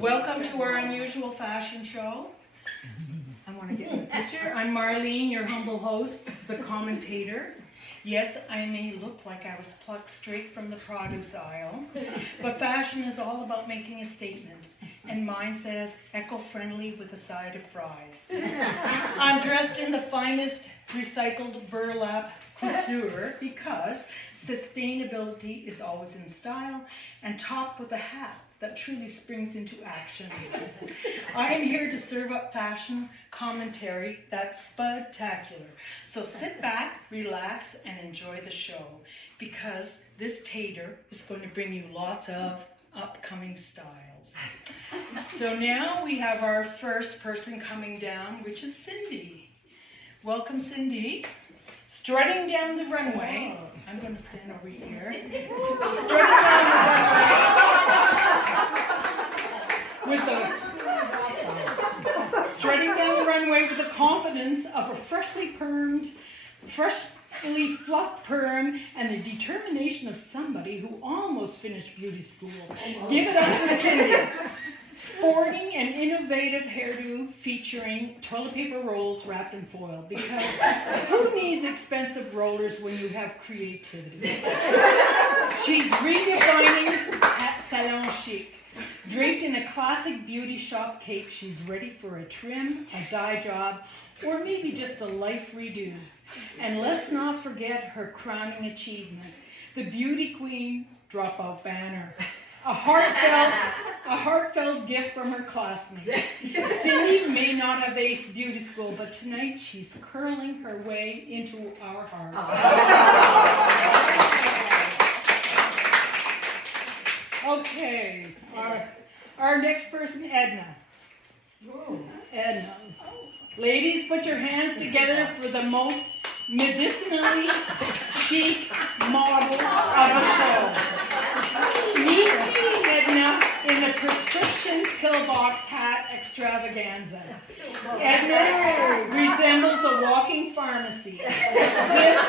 Welcome to our unusual fashion show. I want to get in the picture. I'm Marlene, your humble host, the commentator. Yes, I may look like I was plucked straight from the produce aisle, but fashion is all about making a statement, and mine says eco-friendly with a side of fries. I'm dressed in the finest recycled burlap couture because sustainability is always in style, and topped with a hat that truly springs into action. I am here to serve up fashion commentary that's spectacular. So sit back, relax, and enjoy the show, because this tater is going to bring you lots of upcoming styles. So now we have our first person coming down, which is Cindy. Welcome, Cindy. Strutting down the runway, I'm going to stand over here. Strutting down the runway with the confidence of a freshly fluffed perm and the determination of somebody who almost finished beauty school. Give it up for Cindy. Sporting an innovative hairdo featuring toilet paper rolls wrapped in foil, because who needs expensive rollers when you have creativity? She's redefining salon chic. Draped in a classic beauty shop cape, she's ready for a trim, a dye job, or maybe just a life redo. And let's not forget her crowning achievement, the Beauty Queen Dropout banner. A heartfelt gift from her classmates. Cindy may not have aced beauty school, but tonight she's curling her way into our hearts. Okay, our next person, Edna. Edna. Ladies, put your hands together for the most medicinally chic model of a show. Meet Edna in the prescription pillbox hat extravaganza. Edna resembles a walking pharmacy. This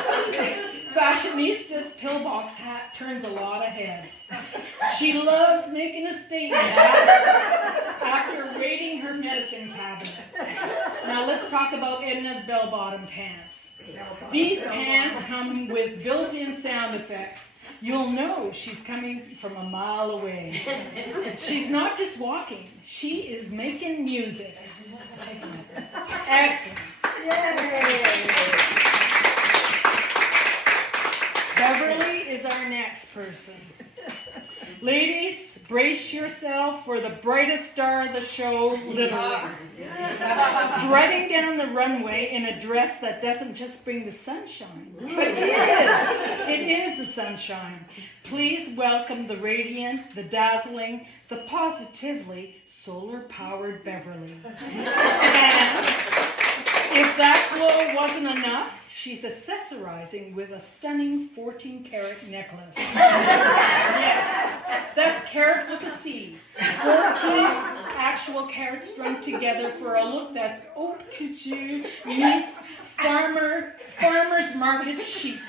fashionista's pillbox hat turns a lot of heads. She loves making a statement after raiding her medicine cabinet. Now let's talk about Edna's bell-bottom pants. These pants come with built-in sound effects. You'll know she's coming from a mile away. She's not just walking, she is making music. Excellent. Yay. Beverly is our next person. Ladies, brace yourself for the brightest star of the show, literally. Strutting down the runway in a dress that doesn't just bring the sunshine, but it is the sunshine. Please welcome the radiant, the dazzling, the positively solar-powered Beverly. And if that glow wasn't enough, she's accessorizing with a stunning 14-karat necklace. Yes, that's carat with a C. 14 actual carats strung together for a look that's haute couture meets farmer's market chic.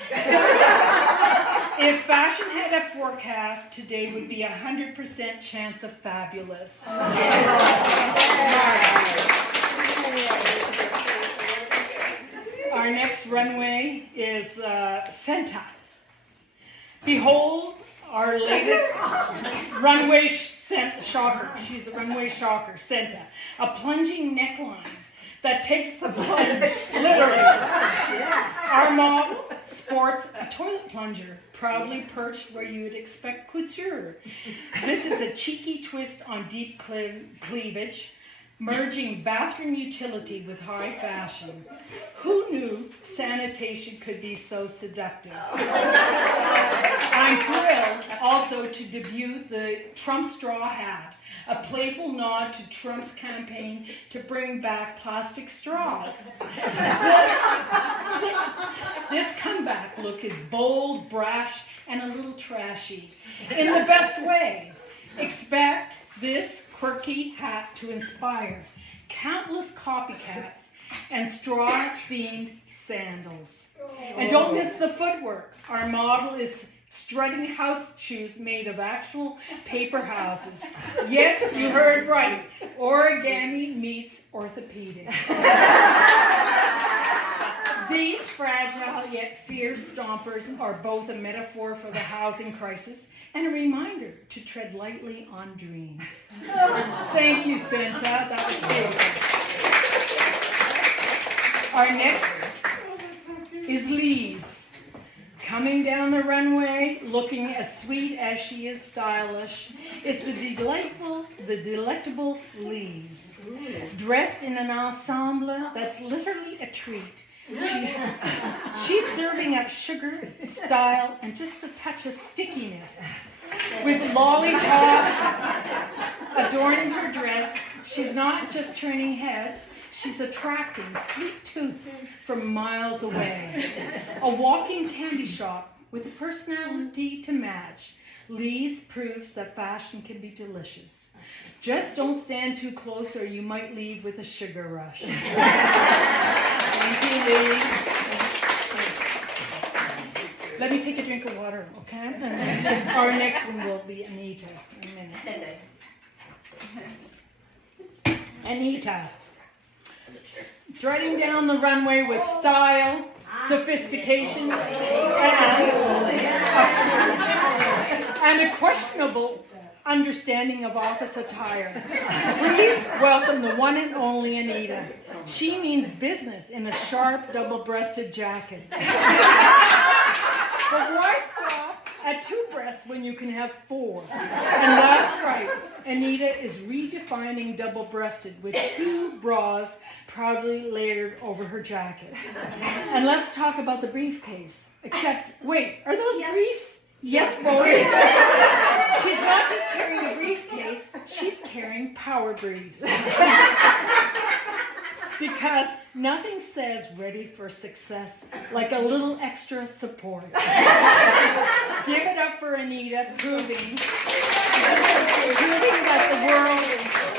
If fashion had a forecast, today would be 100% chance of fabulous. Our next runway is Senta. Behold our latest runway shocker. She's a runway shocker, Senta. A plunging neckline that takes the plunge, literally. Our model sports a toilet plunger, proudly perched where you would expect couture. This is a cheeky twist on deep cleavage, merging bathroom utility with high fashion. Who knew sanitation could be so seductive? I'm thrilled also to debut the Trump straw hat, a playful nod to Trump's campaign to bring back plastic straws. This comeback look is bold, brash, and a little trashy, in the best way. Expect this quirky hat to inspire countless copycats and straw-themed sandals. And don't miss the footwork. Our model is strutting house shoes made of actual paper houses. Yes, you heard right. Origami meets orthopedic. These fragile yet fierce stompers are both a metaphor for the housing crisis and a reminder to tread lightly on dreams. Thank you, Senta. That was beautiful. Our next is Lise. Coming down the runway, looking as sweet as she is stylish, is the delectable Lise. Dressed in an ensemble that's literally a treat. She's serving up sugar, style, and just a touch of stickiness. With lollipops adorning her dress, she's not just turning heads, she's attracting sweet tooths from miles away. A walking candy shop with a personality to match. Lise proves that fashion can be delicious. Just don't stand too close or you might leave with a sugar rush. Thank you, Lise. Let me take a drink of water, okay? And then our next one will be Anita in a minute. Anita. Strutting down the runway with style, sophistication, and a questionable understanding of office attire. Please welcome the one and only Anita. She means business in a sharp, double-breasted jacket. But why stop at 2 breasts when you can have 4? And that's right. Anita is redefining double-breasted with 2 bras proudly layered over her jacket. And let's talk about the briefcase. Except, wait, are those briefs? Yes, boys. She's not just carrying a briefcase, she's carrying power briefs. Because nothing says ready for success like a little extra support. Give it up for Anita, proving that the world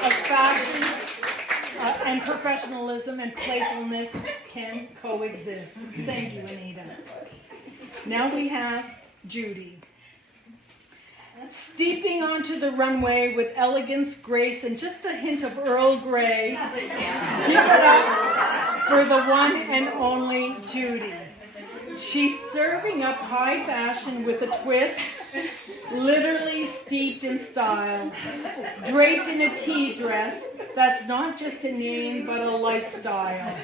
of fashion and professionalism and playfulness can coexist. Thank you, Anita. Now we have Judy. Steeping onto the runway with elegance, grace, and just a hint of Earl Grey. Give it up for the one and only Judy. She's serving up high fashion with a twist, literally steeped in style, draped in a tea dress that's not just a name but a lifestyle.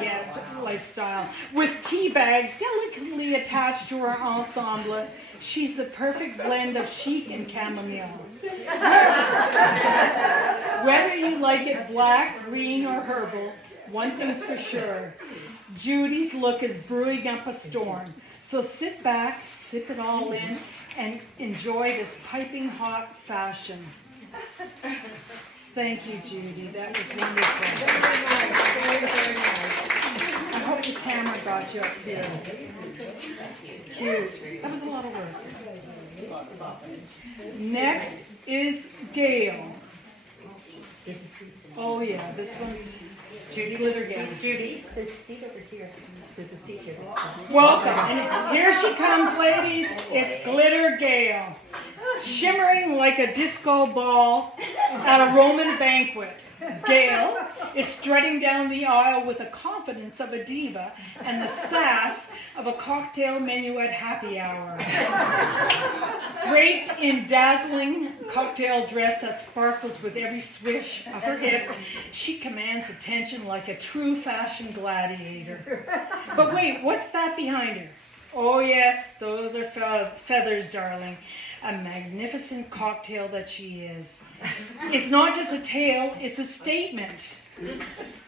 Yeah, lifestyle. With tea bags delicately attached to her ensemble, she's the perfect blend of chic and chamomile. Whether you like it black, green, or herbal, one thing's for sure. Judy's look is brewing up a storm. So sit back, sip it all in, and enjoy this piping hot fashion. Thank you, Judy. That was wonderful. Very nice. I hope the camera got you up here. Cute. That was a lot of work. Next is Gail. Oh yeah, this one's Judy Glitter Gail. Judy. There's a seat over here. There's a seat here. Welcome. And here she comes, ladies. It's Glitter Gail. Shimmering like a disco ball at a Roman banquet. Gail is strutting down the aisle with the confidence of a diva and the sass of a cocktail menu at happy hour. Draped in dazzling cocktail dress that sparkles with every swish of her hips, she commands attention like a true fashion gladiator. But wait, what's that behind her? Oh yes, those are feathers, darling. A magnificent cocktail that she is. It's not just a tale, it's a statement.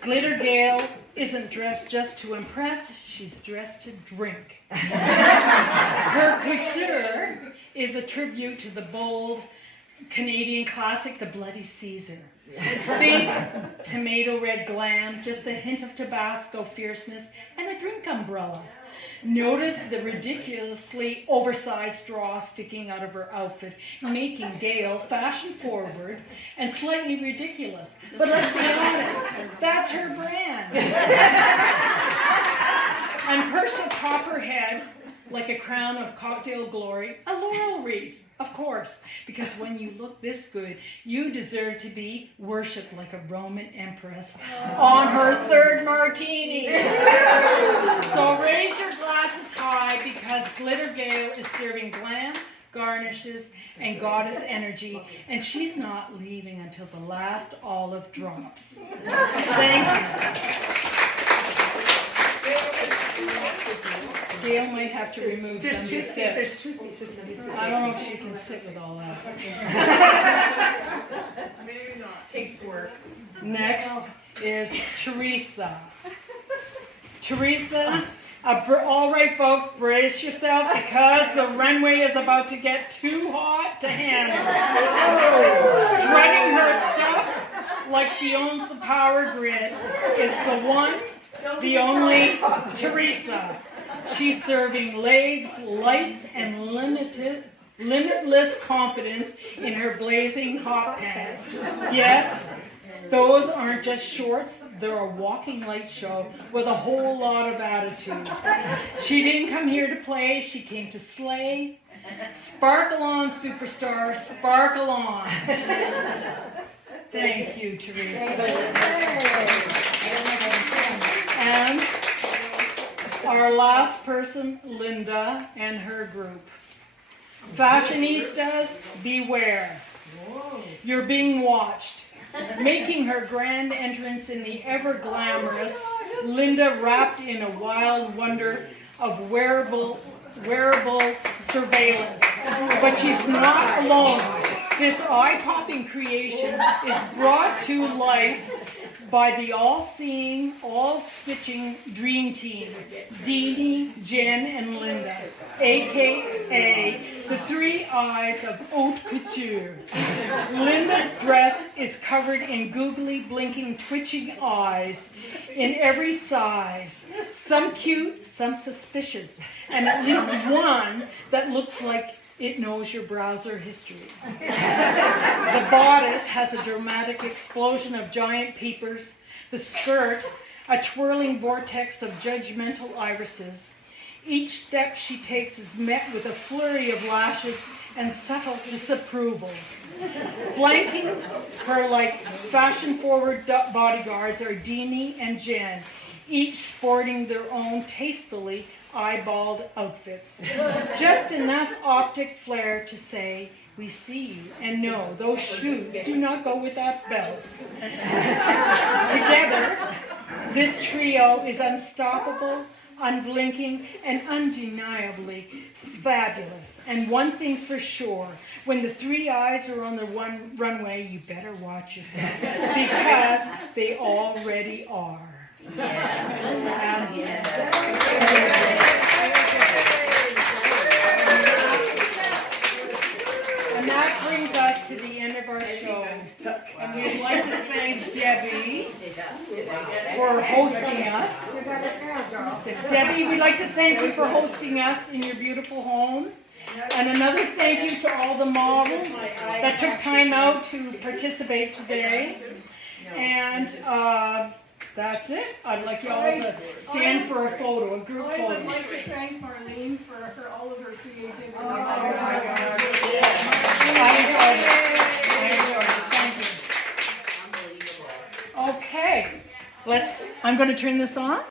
Glitter Gail isn't dressed just to impress, she's dressed to drink. Her couture is a tribute to the bold Canadian classic, The Bloody Caesar. Think tomato red glam, just a hint of Tabasco fierceness, and a drink umbrella. Notice the ridiculously oversized straw sticking out of her outfit, making Gail fashion forward and slightly ridiculous. But let's be honest, that's her brand. And perched atop her head, like a crown of cocktail glory, a laurel wreath, of course, because when you look this good, you deserve to be worshipped like a Roman empress on her third martini. So raise your glasses high, because Glitter Gale is serving glam, garnishes, and goddess energy, and she's not leaving until the last olive drops. Thank you. Gail might have to remove some to sit. There's two seats. I don't know if she can sit with all that. Maybe not. Takes work. Next is Teresa. Teresa, all right, folks, brace yourself, because the runway is about to get too hot to handle. Strutting her stuff like she owns the power grid is the one, the only Teresa. She's serving legs, lights, and limitless confidence in her blazing hot pants. Yes, those aren't just shorts, they're a walking light show with a whole lot of attitude. She didn't come here to play, she came to slay. Sparkle on, superstar, sparkle on. Thank you, Teresa. And our last person, Linda and her group. Fashionistas, beware. You're being watched. Making her grand entrance in the ever-glamorous Linda, wrapped in a wild wonder of wearable surveillance. But she's not alone. This eye-popping creation is brought to life by the all-seeing, all-stitching dream team, Deanie, Jen, and Linda, a.k.a. the three eyes of haute couture. Linda's dress is covered in googly, blinking, twitching eyes in every size, some cute, some suspicious, and at least one that looks like it knows your browser history. The bodice has a dramatic explosion of giant peepers. The skirt, a twirling vortex of judgmental irises. Each step she takes is met with a flurry of lashes and subtle disapproval. Flanking her like fashion-forward bodyguards are Deanie and Jen, each sporting their own tastefully eyeballed outfits. Just enough optic flair to say, we see you, and no, those shoes do not go with that belt. Together, this trio is unstoppable, unblinking, and undeniably fabulous. And one thing's for sure, when the three eyes are on the one runway, you better watch yourself, because they already are. And that brings us to the end of our show. And we'd like to thank Debbie for hosting us. Debbie, we'd like to thank you for hosting us in your beautiful home. And another thank you to all the models that took time out to participate today. And that's it. I'd like you all to stand for a photo, a group photo. I would like to thank Marlene for all of her creativity. Oh my God. I enjoyed it. Thank you. Okay. I'm going to turn this on.